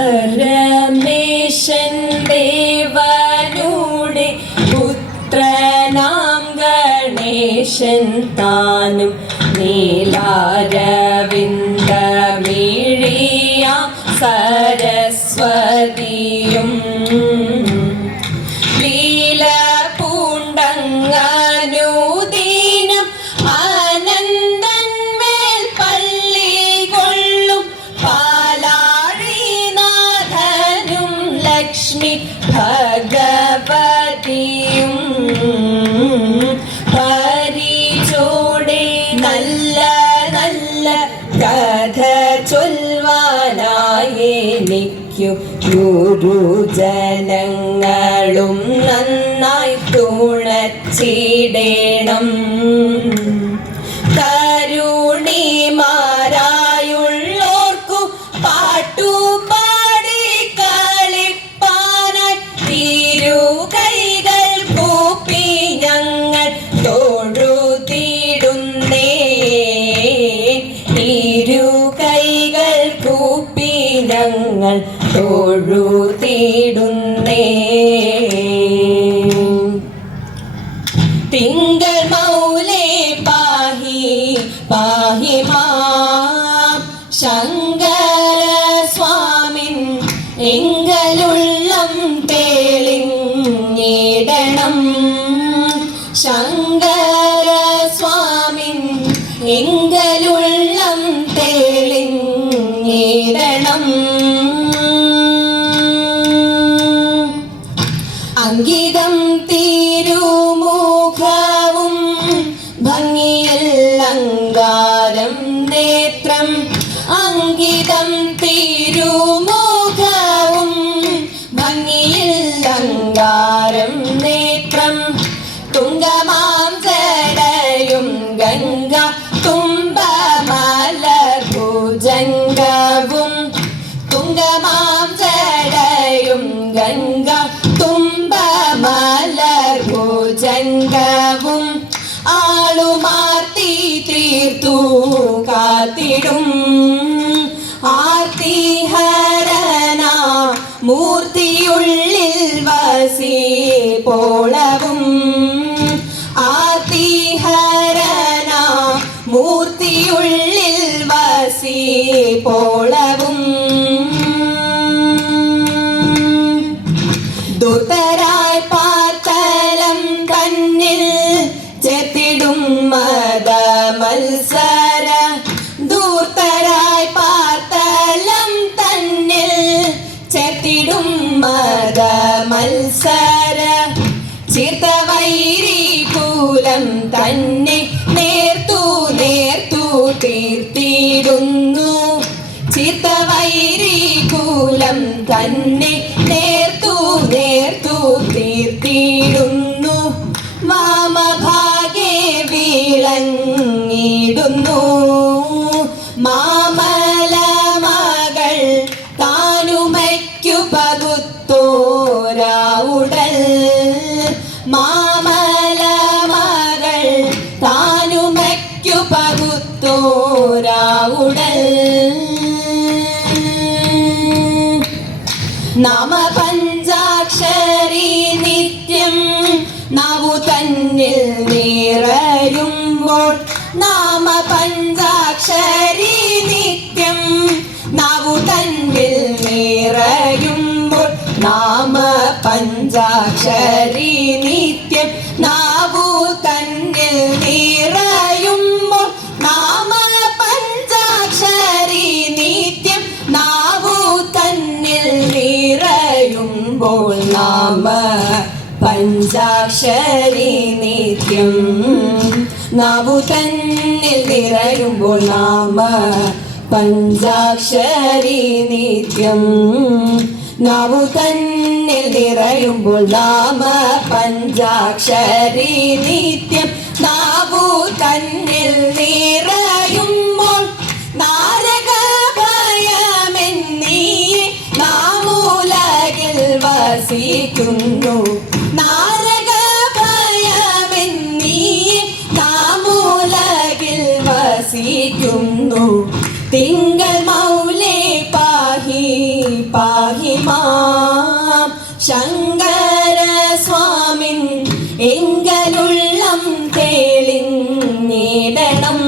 പരമേശൻ ദേവനുടെ പുത്രനാം ഗണേശൻ താനും നീലാരവിന്ദമിഴിയ സരസ്വതിയും ലീല പൂണ്ടങ്ങനുദീനം അനന്തന്മേൽ പള്ളി കൊള്ളും പാലാഴിനാഥനും ലക്ഷ്മി ഭഗവതിയും പരിചോടെ നല്ല നല്ല കഥ ചൊൽവാനായി എനിക്കു ഗുരുജനങ്ങളും നന്നായി തുണച്ചിടേണം. കരുണിമാരായുള്ളോർക്കു പാട്ടുപാടി കളിപ്പാനായി തിരുകൈകൾ കൂപ്പി ഞങ്ങൾ തൊഴുതിടുന്നേ. ഇരുകൈകൾ കൂപ്പി ഞങ്ങൾ തൊഴുതിടുന്നേ. തിങ്കൾ മൗലേ പാഹി പാഹി മാം ശങ്കര സ്വാമിൻ എങ്കലുള്ളം തേളിഞ്ഞിടണം. ശങ്കര സ്വാമിൻ എങ്കലുള്ളം തേളിഞ്ഞിടണം. അങ്കിതം തിരുമുഖവും ഭംഗിയിൽ അലങ്കാരം നേത്രം. അങ്കിതം തിരുമുഖവും ഭംഗിയിൽ അലങ്കാരം നേത്രം. തുങ്കമാം ജടയും ഗംഗ തുമ്പമലഭുജംഗവും. തുങ്കമാം ജടയും ഗംഗ തുമ്പമലഭുജംഗവും. ആളുമാർത്തി തീർത്തു കാത്തിടും ആർത്തിഹരന മൂർത്തിയുള്ളിൽ വസിപ്പോളവും. ആർത്തിഹരന മൂർത്തിയുള്ളിൽ വസിപ്പോളവും. ദുർത്തരായി പാത്തലം തന്നിൽ ചെത്തിടും മതമത്സര. ദൂർത്തരായി പാത്തലം തന്നിൽ ചെത്തിടും മതമത്സര. ചിത്തവൈരികൂലം തന്നെ നേർത്തു നേർത്തു തീർത്തിടുന്നു. ചിത്തവൈരികൂലം തന്നെ നേർത്തു നേർത്തു തീർത്തിടുന്നു. വാമഭാഗേ വിളങ്ങിടുന്നു മാമല മകൾ താനുമയ്ക്കു പകുത്തോരാവുടൽ. മാമല മകൾ താനുമയ്ക്കു പകുത്തോരാവുടൽ. നാമപഞ്ചാക്ഷരി നിത്യം നാവു തന്നിൽ നിറയുമ്പോൾ. നാമപഞ്ചാക്ഷരി നിത്യം നാവു തന്നിൽ നിറയുമ്പോൾ. നാമപഞ്ചാക്ഷരി നിത്യം നാവു തന്നിൽ നിറയുമ്പോൾ. നാമപഞ്ചാക്ഷരി നിത്യം നാവു തന്നിൽ നിറയുമ്പോൾ. നാമ പഞ്ചാക്ഷരി നിത്യം നാവു തന്നിൽ നിറയുമ്പോൾ. നാമ പഞ്ചാക്ഷരി നിത്യം നാവു തന്നിൽ നിറയുമ്പോൾ. നാമ പഞ്ചാക്ഷരി നിത്യം നാവു തന്നിൽ നിറയുമ്പോൾ. നാരക ഭയമെന്നീയെ നാമൂലകിൽ വസിക്കുന്നു. നാരക ഭയമെന്നീയെ നാമൂലകിൽ വസിക്കുന്നു. തിങ്കൾ മൗലേ പാഹി പാ എങ്കലുള്ളം തേളിഞ്ഞിടണം.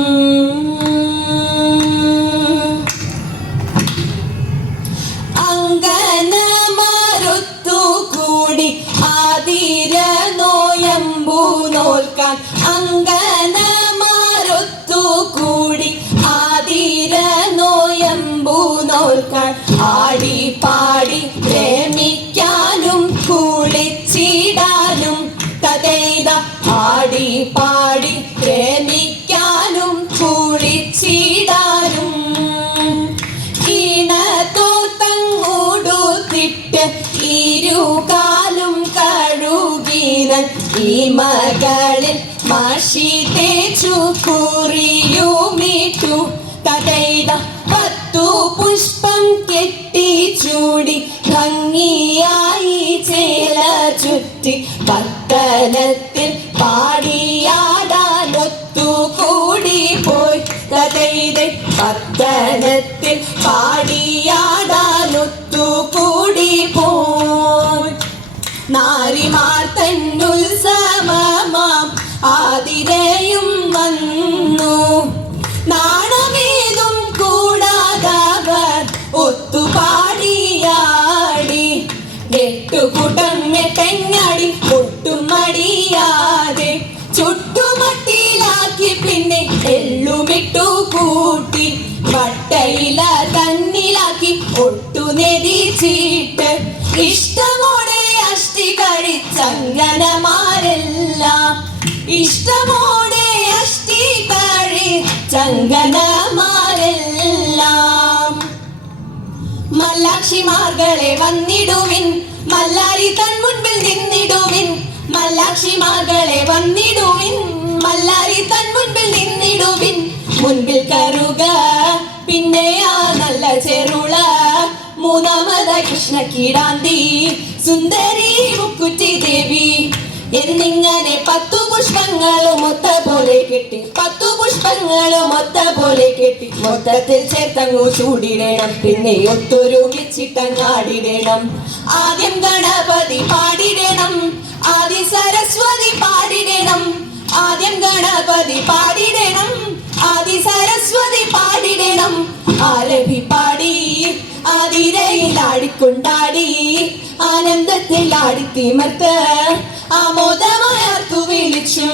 അങ്കനമാരൊത്തുകൂടി ആതിര നോയമ്പു നോൽക്കാൻ. അങ്കനമാരൊത്തുകൂടി ആതിര നോയമ്പു നോൽക്കാൻ. ആടി പാടി പ്രേമിക്കാനും കുളിച്ചിടാനും തതേത. ആടി പാടി പ്രേമിക്കാനും കുളിച്ചിടാനും. ഈണത്തോത്തങ്ങോടുത്തിട്ട് ഇരുകാലും കഴുകിനൻ. ഈ മകളിൽ മഷി തേച്ചു കുറിയുമിട്ടു തതൈത. 10 പുഷ്പം കെട്ടിച്ചൂടി ഭംഗിയായി ചേല ചുറ്റി. പത്തനത്തിൽ പാടിയാടാനൊത്തുകൂടി പോയി തതൈത. പത്തനത്തിൽ പാടിയാടാനൊത്തുകൂടി പോയി. നാരിമാർ തന്നുത്സവമാം ആതിരയും വന്നു. നാണമേതും കൂടാതവർ ഒത്തുപാടിയാടി. 8 കൂട്ടം എട്ടങ്ങാടി ഒട്ടും മടിയാതെ ചുട്ടുമട്ടിലാക്കി. പിന്നെ എള്ളുമിട്ടു കൂട്ടി വട്ടയില തന്നിലാക്കി ഒട്ടു നെതിച്ചിട്ട്. ഇഷ്ടമോടെ അഷ്ടി കഴിച്ചങ്കനമാരെല്ലാം. ഇഷ്ടമോടെ അഷ്ടി കഴിച്ചങ്കനമാരെല്ലാം. മല്ലാക്ഷിമാർകളെ വന്നിടുവിൻ, മല്ലാരി തൻ മുൻപിൽ നിന്നിടുവിൻ. മല്ലാക്ഷിമാർകളെ വന്നിടുവിൻ, മല്ലാരി തൻ മുൻപിൽ നിന്നിടുവിൻ. മുൻപിൽ കറുക പിന്നെ ആ നല്ല ചെറുള. മൂന്നാമത കൃഷ്ണ കീടാന്തി സുന്ദരി മുക്കുറ്റി ദേവി. എന്നിങ്ങനെ 10 പുഷ്പങ്ങളും ഒത്ത പോലെ കെട്ടി. 10 പുഷ്പങ്ങളും ഒത്ത പോലെ കെട്ടി. മൊത്തത്തിൽ ചേർത്തങ്ങു ചൂടിടണം. പിന്നെ ഒത്തൊരുമിച്ചിട്ടങ്ങാടിടണം. ആദ്യം ഗണപതി പാടിടണം. ആദ്യം സരസ്വതി പാടിടണം. ആദ്യം ഗണപതി പാടിടണം. ആദി സരസ്വതി പാടിടണം. ആരഭി പാടി ആതിരയിൽ ആടിക്കൊണ്ടാടി. ആനന്ദത്തിൽ ആടിത്തിമർത്ത് ആമോദമായർത്തു വിളിച്ചും.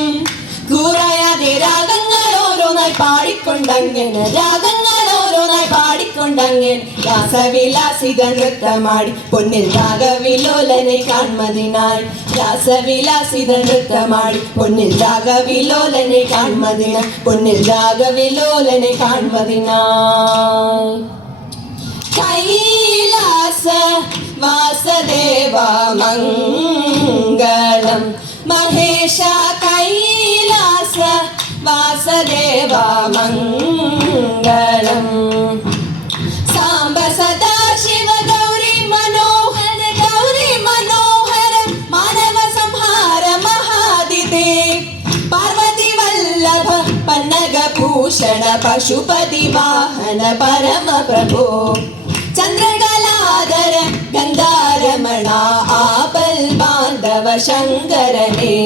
കൂറായാതെ രാഗങ്ങൾ ഓരോന്നായി പാടിക്കൊണ്ടങ്ങനെ. രാഗങ്ങൾ ഓരോന്നായി പാടിക്കൊണ്ടങ്ങനെ. രാസവിലാസിത നൃത്തമാടി പൊന്നിൽ രാഗവിലോലനെ കാൺമതിനായി. രാസവിലാസിത നൃത്തമാടി പൊന്നിൽ രാഗവിലോലനെ കാൺമതിനായി. പൊന്നിൽ രാഗവിലോലനെ കാൺമതിനായി. കൈലാസ വാസദേവ മംഗളം. മഹേശ കൈലാസ വാസദേവ മംഗളം. സാംബ സദാശിവ ഗൗരി മനോഹര. ഗൗരി മനോഹര മാനവ സംഹാര മഹാദിതേ. പാർവതി വല്ലഭ പന്നഗഭൂഷണ പശുപതി വാഹന പരമ പ്രഭോ. ചന്ദ്രകലാധര ഗംഗാരമണ ആപൽ ബാന്ധവ ശങ്കരനെ.